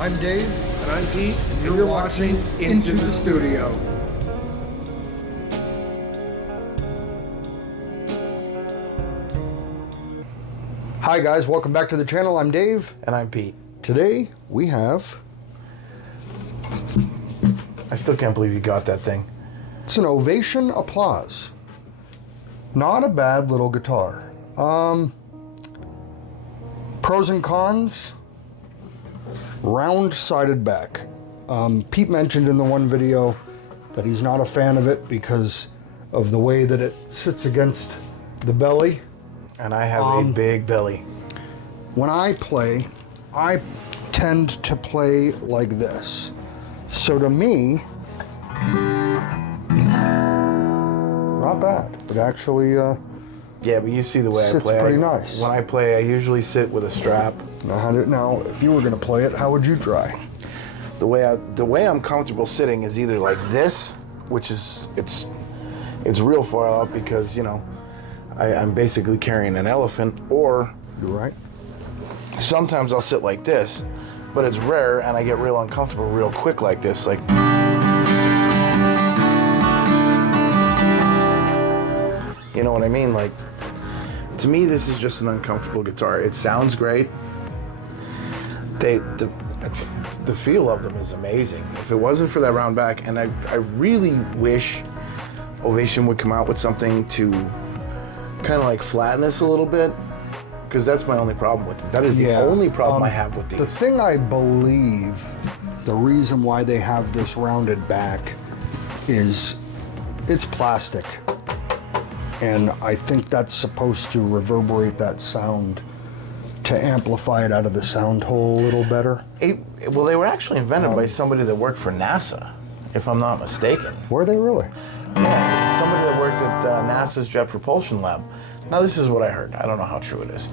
I'm Dave. And I'm Pete. And you're watching Into the Studio. Hi guys, welcome back to the channel. I'm Dave. And I'm Pete. Today we have... I still can't believe you got that thing. It's an Ovation Applause. Not a bad little guitar. Pros and cons. Round-sided back. Pete mentioned in the one video that he's not a fan of it because of the way that it sits against the belly. And I have a big belly. When I play, I tend to play like this. So to me, not bad. It actually yeah, but you see the way I sits play. pretty nice. When I play, I usually sit with a strap. Now, if you were going to play it, how would you try? The way I'm comfortable sitting is either like this, which is it's real far out because I'm basically carrying an elephant, or You're right. sometimes I'll sit like this, but it's rare and I get real uncomfortable real quick like this, like. You know what I mean? Like, to me, this is just an uncomfortable guitar. It sounds great. The feel of them is amazing. If it wasn't for that round back, and I really wish Ovation would come out with something to kind of like flatten this a little bit, because that's my only problem with them. That is the only problem I have with these. The thing I believe, the reason why they have this rounded back is it's plastic. And I think that's supposed to reverberate that sound to amplify it out of the sound hole a little better. Well, they were actually invented by somebody that worked for NASA, if I'm not mistaken. Were they really? Yeah, somebody that worked at NASA's Jet Propulsion Lab. Now, this is what I heard. I don't know how true it is,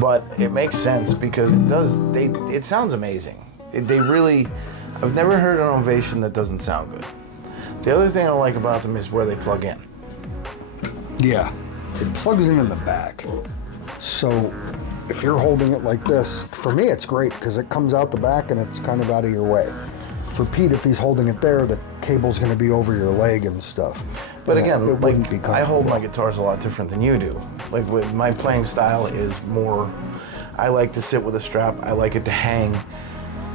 but it makes sense because it does. It sounds amazing. I've never heard an Ovation that doesn't sound good. The other thing I don't like about them is where they plug in. Yeah, it plugs in the back. So if you're holding it like this, for me it's great because it comes out the back and it's kind of out of your way. For Pete, if he's holding it there, the cable's going to be over your leg and stuff. But again, it wouldn't be I hold my guitars a lot different than you do. Like, with my playing style is more, I like to sit with a strap. I like it to hang.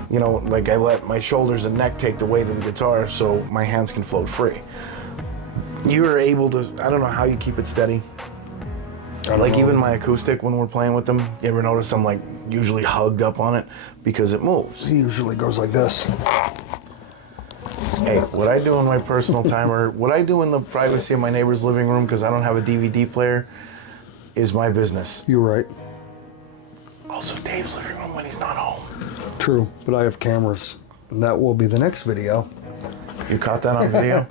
Like I let my shoulders and neck take the weight of the guitar so my hands can float free. You are able to, I don't know how you keep it steady. Like even my acoustic, when we're playing with them, you ever notice I'm like usually hugged up on it because it moves? He usually goes like this. Hey, what I do in my personal time, or what I do in the privacy of my neighbor's living room because I don't have a DVD player, is my business. You're right. Also Dave's living room when he's not home. True, but I have cameras, and that will be the next video. You caught that on video?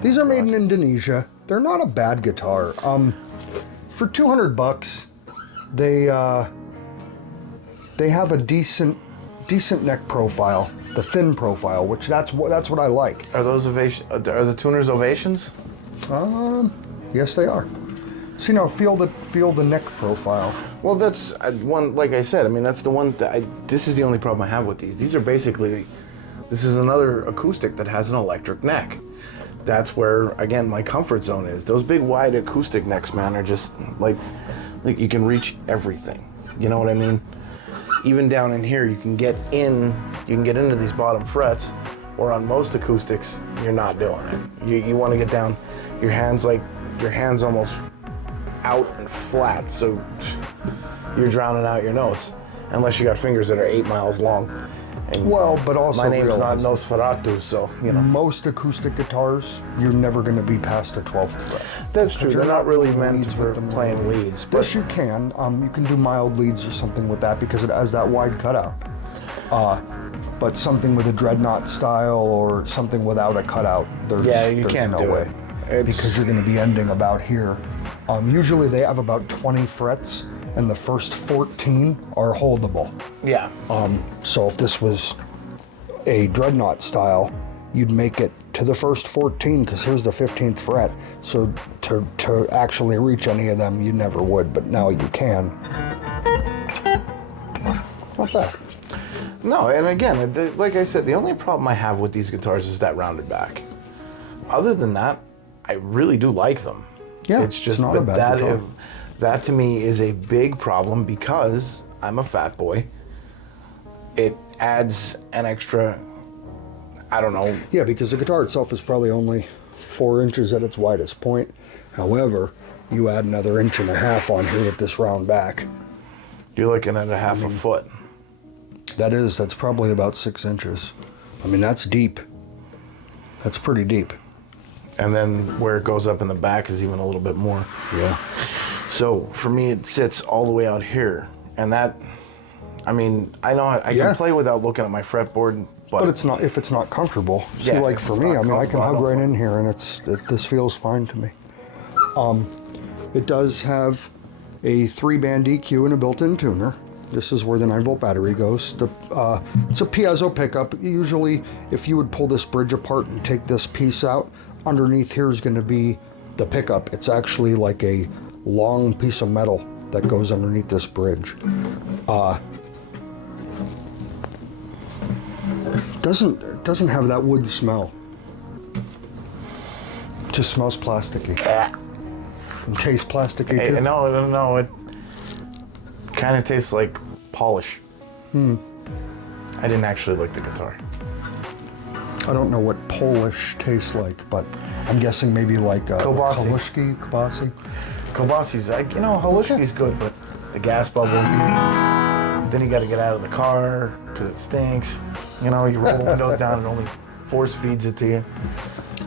These are made in Indonesia. They're not a bad guitar. For $200, they have a decent neck profile, the thin profile, which that's what I like. Are those Ovation? Are the tuners Ovations? Yes, they are. See now, feel the neck profile. Well, that's one. Like I said, I mean that's the one. This is the only problem I have with these. These are basically. This is another acoustic that has an electric neck. That's where, again, my comfort zone is. Those big, wide acoustic necks, man, are just like you can reach everything. You know what I mean? Even down in here, you can get into these bottom frets, or on most acoustics, you're not doing it. You want to get down, your hands almost out and flat, so you're drowning out your notes, unless you got fingers that are 8 miles long. And well, but also my name's not Nosferatu, so most acoustic guitars, you're never going to be past the 12th fret. That's true. They're not really meant for playing leads. But yes, you can. You can do mild leads or something with that because it has that wide cutout. But something with a dreadnought style or something without a cutout, there's no way. Because you're going to be ending about here. Usually they have about 20 frets. And the first 14 are holdable. Yeah. So if this was a dreadnought style, you'd make it to the first 14 because here's the 15th fret. So to actually reach any of them, you never would, but now you can. Not bad. No, and again, like I said, the only problem I have with these guitars is that rounded back. Other than that, I really do like them. Yeah, it's just not a bad guitar. That to me is a big problem because I'm a fat boy. It adds an extra, I don't know. Yeah, because the guitar itself is probably only 4 inches at its widest point. However, you add another 1.5 inches on here with this round back. You're looking at a foot. That's probably about 6 inches. I mean, that's deep. That's pretty deep. And then where it goes up in the back is even a little bit more. Yeah. So for me, it sits all the way out here. And that, I mean, I know I can play without looking at my fretboard. But it's not, if it's not comfortable. See, like for me, I mean, I can hug right in here and this feels fine to me. It does have a 3-band EQ and a built-in tuner. This is where the 9-volt battery goes. It's a piezo pickup. Usually, if you would pull this bridge apart and take this piece out, underneath here is going to be the pickup. It's actually like a long piece of metal that goes underneath this bridge. Doesn't have that wood smell. It just smells plasticky. And tastes plasticky too. No, it kind of tastes like polish. I didn't actually like the guitar. I don't know what Polish tastes like, but I'm guessing maybe like Kobasi. Kobasi. Kobasi's like, Halushki's good, but the gas bubble, then you got to get out of the car because it stinks. You roll the windows down and only force feeds it to you.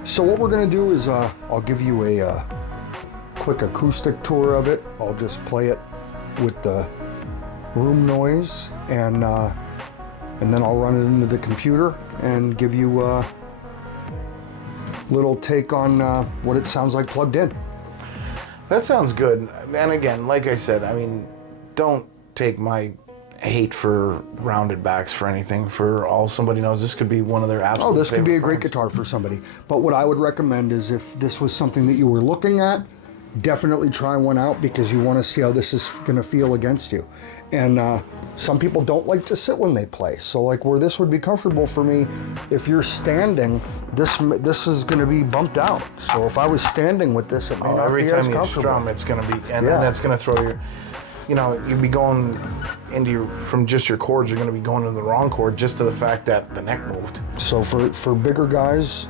So what we're going to do is I'll give you a quick acoustic tour of it. I'll just play it with the room noise and then I'll run it into the computer and give you a little take on what it sounds like plugged in. That sounds good. And again, like I said, I mean, don't take my hate for rounded backs for anything. For all somebody knows, this could be one of their absolute this could be a great friends. guitar for somebody. But what I would recommend is if this was something that you were looking at, definitely try one out because you want to see how this is going to feel against you. And some people don't like to sit when they play. So like where this would be comfortable for me, if you're standing, this is going to be bumped out. So if I was standing with this, it may not be as comfortable. Every time you strum, it's going to be, and then that's going to throw your, you'd be going into from just your chords, you're going to be going into the wrong chord just to the fact that the neck moved. So for bigger guys,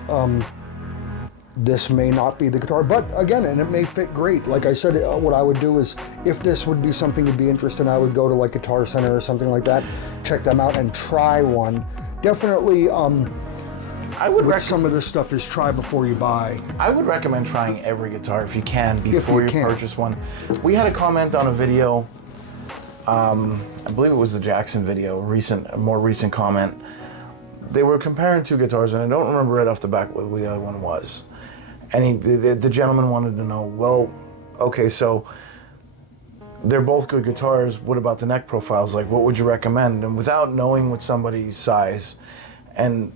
this may not be the guitar, but again, and it may fit great. Like I said, what I would do is, if this would be something you'd be interested in, I would go to like Guitar Center or something like that, check them out and try one. Definitely, I would some of this stuff is try before you buy. I would recommend trying every guitar if you can before you purchase one. We had a comment on a video, I believe it was the Jackson video, a more recent comment. They were comparing 2 guitars, and I don't remember right off the bat what the other one was. And the gentleman wanted to know, well, okay, so they're both good guitars. What about the neck profiles? Like, what would you recommend? And without knowing what somebody's size, and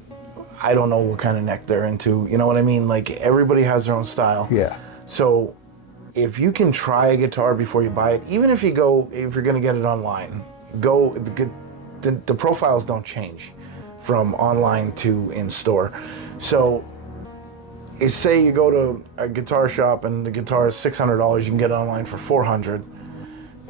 I don't know what kind of neck they're into, you know what I mean? Like, everybody has their own style. Yeah. So if you can try a guitar before you buy it, even if you're going to get it online, the profiles don't change from online to in store. So say you go to a guitar shop and the guitar is $600, you can get it online for $400.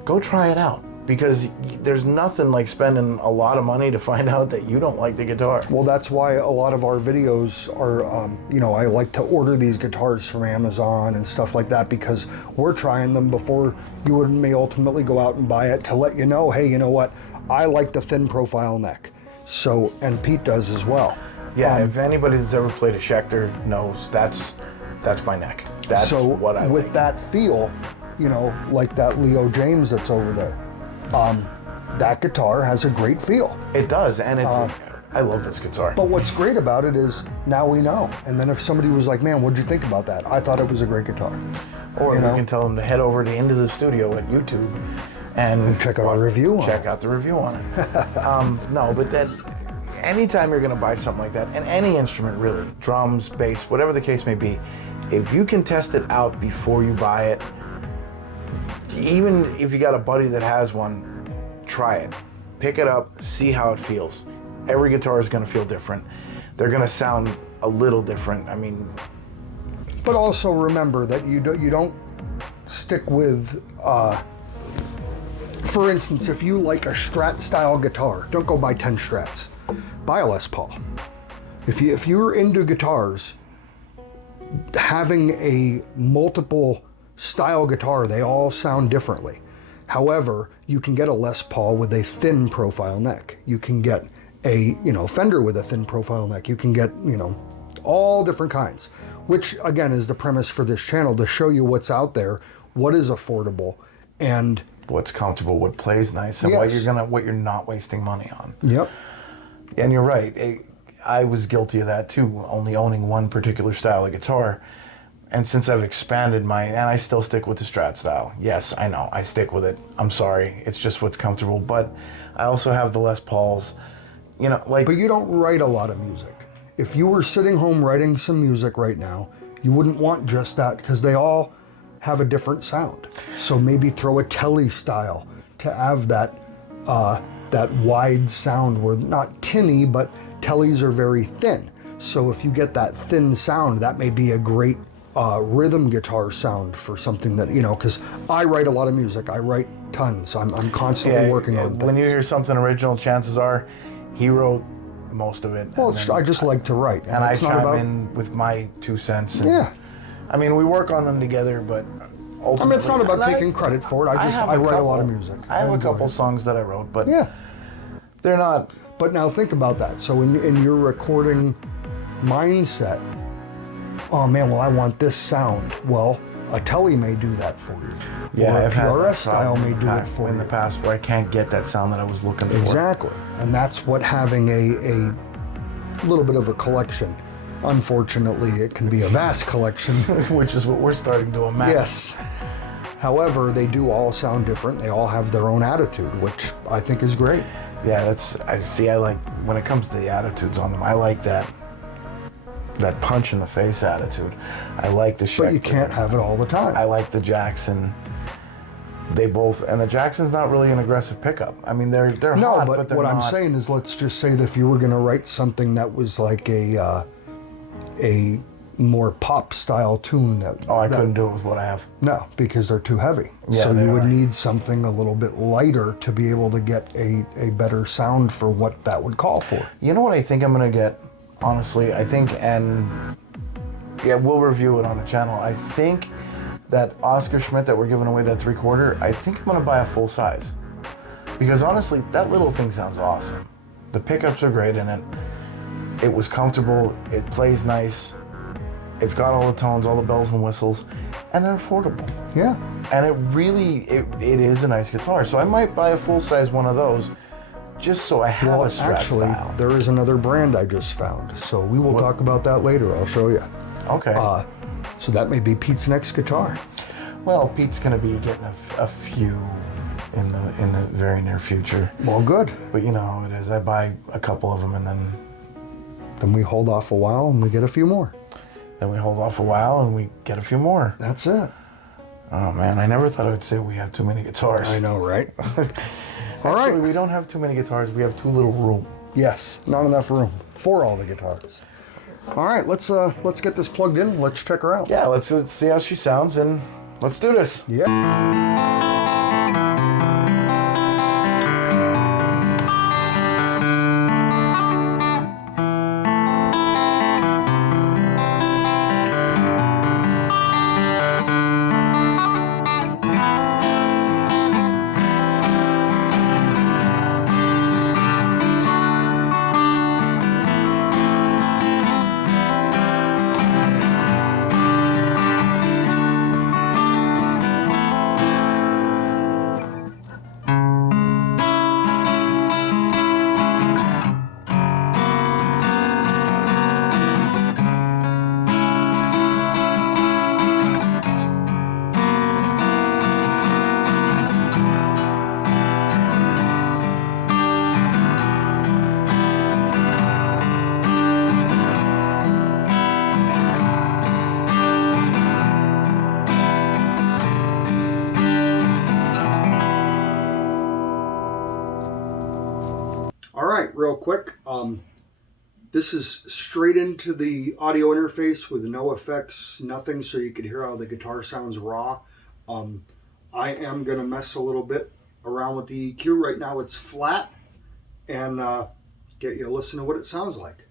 Go try it out, because there's nothing like spending a lot of money to find out that you don't like the guitar. Well, that's why a lot of our videos are, I like to order these guitars from Amazon and stuff like that, because we're trying them before you may ultimately go out and buy it, to let you know, hey, you know what, I like the thin profile neck. So, and Pete does as well. Yeah, if anybody that's ever played a Schecter knows, that's my neck. That's what I like. With that feel, like that Leo James that's over there, that guitar has a great feel. It does, and I love this guitar. But what's great about it is now we know. And then if somebody was like, man, what'd you think about that? I thought it was a great guitar. Or we can tell them to head over to Intothestudio at YouTube and check out our review on it. Check out the review on it. No, but that... Anytime you're going to buy something like that, and any instrument really, drums, bass, whatever the case may be, if you can test it out before you buy it, even if you got a buddy that has one, try it. pick it up, see how it feels. Every guitar is going to feel different. They're going to sound a little different. I mean, but also remember that you don't stick with. For instance, if you like a Strat style guitar, don't go buy 10 Strats. Buy a Les Paul. If you're into guitars, having a multiple style guitar, they all sound differently. However, you can get a Les Paul with a thin profile neck. You can get a Fender with a thin profile neck. You can get all different kinds, which again is the premise for this channel, to show you what's out there, what is affordable, and what's comfortable, what plays nice, and what you're not wasting money on. Yep. And you're right. I was guilty of that too, only owning one particular style of guitar. And since I've expanded and I still stick with the Strat style. Yes, I know, I stick with it. I'm sorry, it's just what's comfortable. But I also have the Les Pauls, But you don't write a lot of music. If you were sitting home writing some music right now, you wouldn't want just that, because they all have a different sound. So maybe throw a Telly style to have that wide sound, where not tinny, but Tellys are very thin. So if you get that thin sound, that may be a great rhythm guitar sound for something that, because I write a lot of music. I write tons. I'm constantly working on things. When you hear something original, chances are he wrote most of it. Well, I just like to write. And I chime in with my 2 cents. And, I mean, we work on them together, but ultimately... it's not about taking credit for it. I write a lot of music. I have a couple songs that I wrote, but they're not... But now think about that. So in your recording mindset, oh man, well, I want this sound. Well, a Telly may do that for you. Yeah, or a I've had PRS style may do it for you. In the past, where I can't get that sound that I was looking for. Exactly. And that's what having a little bit of a collection. Unfortunately, it can be a vast collection. Which is what we're starting to amass. Yes. However, they do all sound different. They all have their own attitude, which I think is great. Yeah, I like, when it comes to the attitudes on them, I like that punch in the face attitude. I like the Schecter. But you can't have it all the time. I like the Jackson. They both, and the Jackson's not really an aggressive pickup. I mean, they're hot, but they're what not. I'm saying is, let's just say that if you were going to write something that was like a more pop style tune, I couldn't do it with what I have. No, because they're too heavy. Yeah, so you would need something a little bit lighter to be able to get a better sound for what that would call for. You know what I think I'm going to get? Honestly, I think, and we'll review it on the channel. I think that Oscar Schmidt that we're giving away, that 3/4, I think I'm going to buy a full size. Because honestly, that little thing sounds awesome. The pickups are great in it. It was comfortable. It plays nice. It's got all the tones, all the bells and whistles, and they're affordable. Yeah. And it is a nice guitar. So I might buy a full size one of those, just so I have a Strat style. There is another brand I just found, so we will talk about that later. I'll show you. Okay. So that may be Pete's next guitar. Well, Pete's going to be getting a few in the very near future. Well, good. But you know how it is. I buy a couple of them and then we hold off a while and we get a few more. Then we hold off a while and we get a few more. That's it. Oh man, I never thought I would say we have too many guitars. I know, right? All right. We don't have too many guitars. We have too little room. Yes, not enough room for all the guitars. All right, let's get this plugged in. Let's check her out. Yeah, let's see how she sounds, and let's do this. Yeah. All right, real quick. This is straight into the audio interface with no effects, nothing, so you can hear how the guitar sounds raw. I am going to mess a little bit around with the EQ. Right now it's flat, and get you a listen to what it sounds like.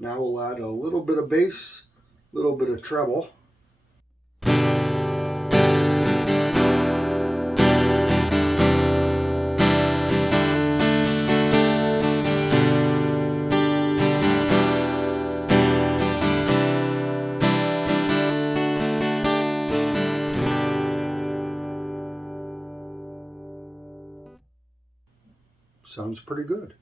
Now we'll add a little bit of bass, a little bit of treble. Sounds pretty good.